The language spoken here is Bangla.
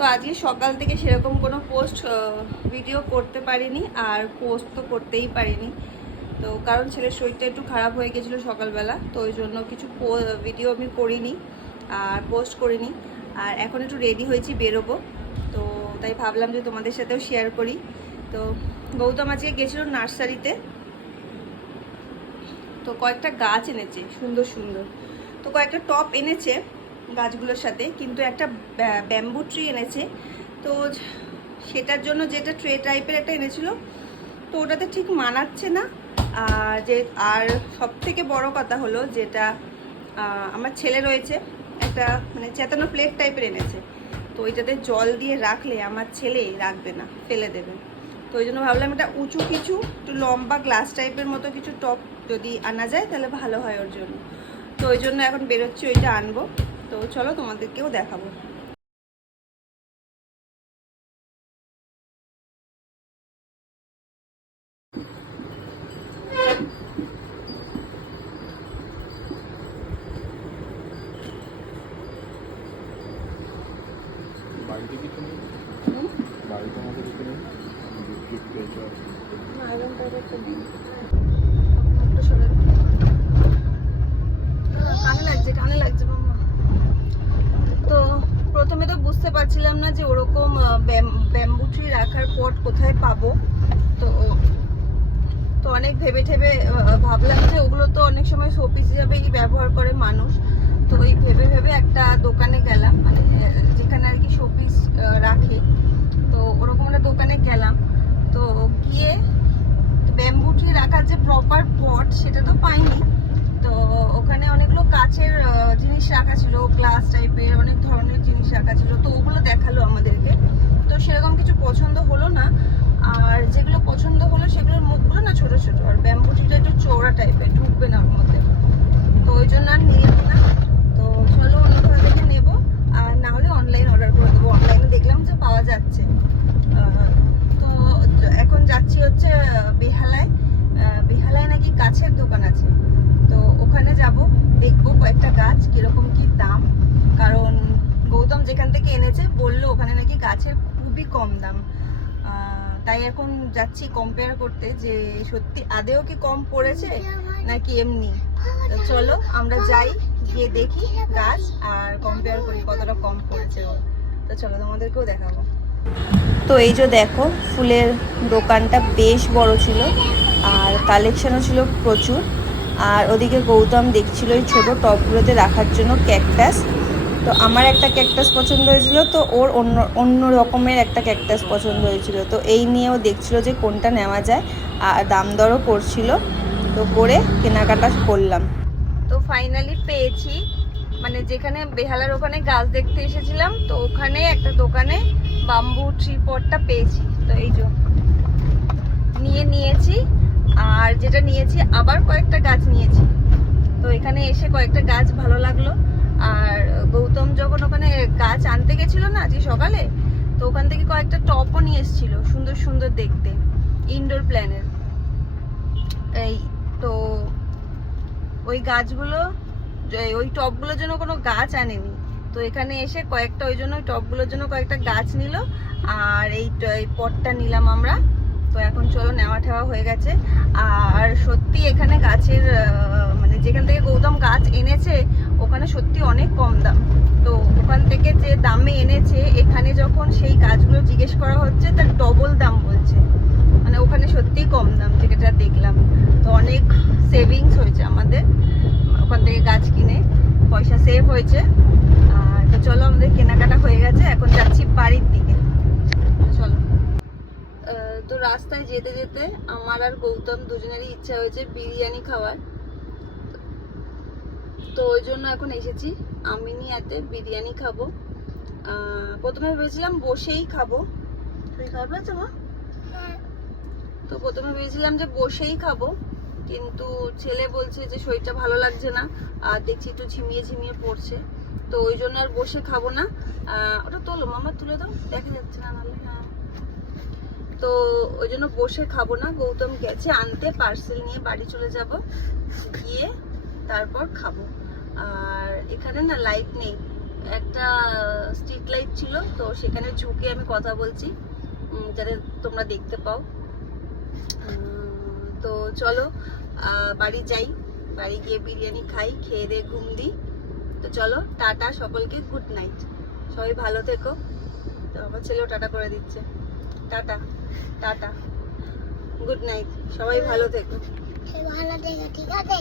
তো আজকে সকাল থেকে সেরকম কোনো পোস্ট ভিডিও করতে পারিনি, আর পোস্ট তো করতেই পারিনি। তো কারণ ছেলের শরীরটা একটু খারাপ হয়ে গেছিলো সকালবেলা, তো ওই জন্য কিছু ভিডিও আমি করিনি আর পোস্ট করিনি। আর এখন একটু রেডি হয়েছি, বেরোবো, তো তাই ভাবলাম যে তোমাদের সাথেও শেয়ার করি। তো গৌতম আজকে গেছিলো নার্সারিতে, তো কয়েকটা গাছ এনেছে সুন্দর সুন্দর। তো কয়েকটা টপ এনেছে গাছগুলোর সাথে, কিন্তু একটা ব্যাম্বু ট্রি এনেছে। তো সেটার জন্য যেটা ট্রে টাইপের একটা এনেছিল, তো ওটাতে ঠিক মানাচ্ছে না। আর সব থেকে বড় কথা হলো, যেটা আমার ছেলে রয়েছে একটা মানে চেতানো প্লেট টাইপের এনেছে, তো ওইটাতে জল দিয়ে রাখলে আমার ছেলে রাখবে না, ফেলে দেবে। তো ওই জন্য ভাবলাম এটা উঁচু কিছু একটু লম্বা গ্লাস টাইপের মতো কিছু টপ যদি আনা যায় তাহলে ভালো হয় ওর জন্য। তো ওই জন্য এখন বেরোচ্ছি, ওইটা আনবো। তো চলো তোমাদেরকেও দেখাবো। বাড়িতে কিছু নেই, বাড়িতে আমাদের কিছু নেই, কানে লাগছে মাম্মা। তো প্রথমে তো বুঝতে পারছিলাম না যে ওরকম ব্যাম্বু ট্রি রাখার পট কোথায় পাবো। তো তো অনেক ভেবে ঠেবে ভাবলাম যে ওগুলো তো অনেক সময় শোপিস হিসাবেই ব্যবহার করে মানুষ। তো ওই ভেবে ভেবে একটা দোকানে গেলাম, মানে যেখানে আর কি শোপিস রাখে, তো ওরকম একটা দোকানে গেলাম। তো গিয়ে ব্যাম্বু ট্রি রাখার যে প্রপার পট সেটা তো পাইনি। তো ওখানে অনেকগুলো কাচের জিনিস রাখা ছিল, গ্লাস টাইপের অনেক ধরনের জিনিস রাখা ছিল, তো ওগুলো দেখালো আমাদেরকে। তো সেরকম কিছু পছন্দ হলো না, আর যেগুলো পছন্দ হলো সেগুলোর মুখগুলো না ছোট ছোট, আর ব্যাম্বু ট্রিটা একটু চওড়া টাইপের, ঢুকবে না ওর মধ্যে। তো ওই জন্য আর নিলাম না। তো চলো অন্য কোথা থেকে নেবো, আর না হলে অনলাইন অর্ডার করে দেবো। অনলাইনে দেখলাম যে পাওয়া যাচ্ছে। তো এখন যাচ্ছি হচ্ছে বেহালায়। বেহালায় নাকি গাছের দোকান আছে, তো ওখানে যাব, দেখবো কয়েকটা গাছ কিরকম কি দাম। কারণ গৌতম যেখান থেকে এনেছে বললো ওখানে নাকি গাছের খুবই কম দাম। তাই এখন যাচ্ছি কম্পেয়ার করতে, যে সত্যি আদেও কি কম পড়েছে নাকি এমনি। তো চলো আমরা যাই, গিয়ে দেখি গাছ আর কম্পেয়ার করি কতটা কম পড়েছে। তো চলো তোমাদেরকেও দেখাবো। তো এই যে দেখো, ফুলের দোকানটা বেশ বড় ছিল আর কালেকশনও ছিল প্রচুর। আর ওদিকে গৌতম দেখছিল ওই ছোটো টবগুলোতে রাখার জন্য ক্যাকটাস। তো আমার একটা ক্যাকটাস পছন্দ হয়েছিল, তো ওর অন্য রকমের একটা ক্যাকটাস পছন্দ হয়েছিল। তো এই নিয়েও দেখছিল যে কোনটা নেওয়া যায়, আর দাম দরও করছিল। তো করে কেনাকাটা করলাম। তো ফাইনালি পেয়েছি, মানে যেখানে বেহালার ওখানে গাছ দেখতে এসেছিলাম, তো ওখানে একটা দোকানে বাম্বু ট্রি পটটা পেয়েছি। তো এই যে নিয়েছি, আর যেটা নিয়েছি আবার কয়েকটা গাছ নিয়েছি। তো এখানে এসে কয়েকটা গাছ ভালো লাগলো। আর গৌতম যখন ওখানে গাছ আনতে গেছিল না আজকে সকালে, তো ওখান থেকে কয়েকটা টপও নিয়ে এসেছিল, সুন্দর সুন্দর দেখতে, ইনডোর প্ল্যানের। এই তো ওই গাছগুলো, ওই টবগুলোর জন্য কোনো গাছ আনেনি, তো এখানে এসে কয়েকটা ওই জন্য টবগুলোর জন্য কয়েকটা গাছ নিল, আর এই পটটা নিলাম আমরা। তো এখন চলো নেওয়া ঠেওয়া হয়ে গেছে। আর সত্যি এখানে গাছের মানে যেখান থেকে গৌতম গাছ এনেছে ওখানে সত্যি অনেক কম দাম। তো ওখান থেকে যে দামে এনেছে, এখানে যখন সেই গাছগুলো জিজ্ঞেস করা হচ্ছে তার ডবল দাম বলছে। মানে ওখানে সত্যিই কম দাম যেটা দেখলাম। তো অনেক সেভিংস হয়েছে আমাদের ওখান থেকে গাছ কিনে, পয়সা সেভ হয়েছে। আর তো চলো আমাদের কেনাকাটা হয়ে গেছে, এখন যাচ্ছি বাড়ির দিকে। চলো। তো রাস্তায় যেতে যেতে আমার আর গৌতম দুজনেরই ইচ্ছা হয়েছে বিরিয়ানি খাওয়ার। তো ওই জন্য এখন এসেছি আমিনিয়াতে, বিরিয়ানি খাবো। প্রথমে ভেবেছিলাম বসেই খাবো। তো প্রথমে ভেবেছিলাম যে বসেই খাবো, কিন্তু ছেলে বলছে যে শরীরটা ভালো লাগছে না, আর দেখছি একটু ঝিমিয়ে ঝিমিয়ে পড়ছে। তো ওই জন্য আর বসে খাবো না। ওটা তোলো মামা, তুলে দাও, দেখা যাচ্ছে না নাহলে। তো ওই জন্য বসে খাবো না। গৌতম গেছে আনতে, পার্সেল নিয়ে বাড়ি চলে যাব, গিয়ে তারপর খাবো। আর এখানে না লাইট নেই, একটা স্ট্রিট লাইট ছিল, তো সেখানে ঝুঁকে আমি কথা বলছি যাতে তোমরা দেখতে পাও। তো চলো বাড়ি যাই, বাড়ি গিয়ে বিরিয়ানি খাই, খেয়ে দিয়ে ঘুম দিই। তো চলো টাটা সকলকে, গুড নাইট, সবাই ভালো থেকো। তো আমার ছেলেও টাটা করে দিচ্ছে, টাটা টাটা, গুড নাইট, সবাই ভালো থেকো। ভালো দেখো, ঠিক আছে?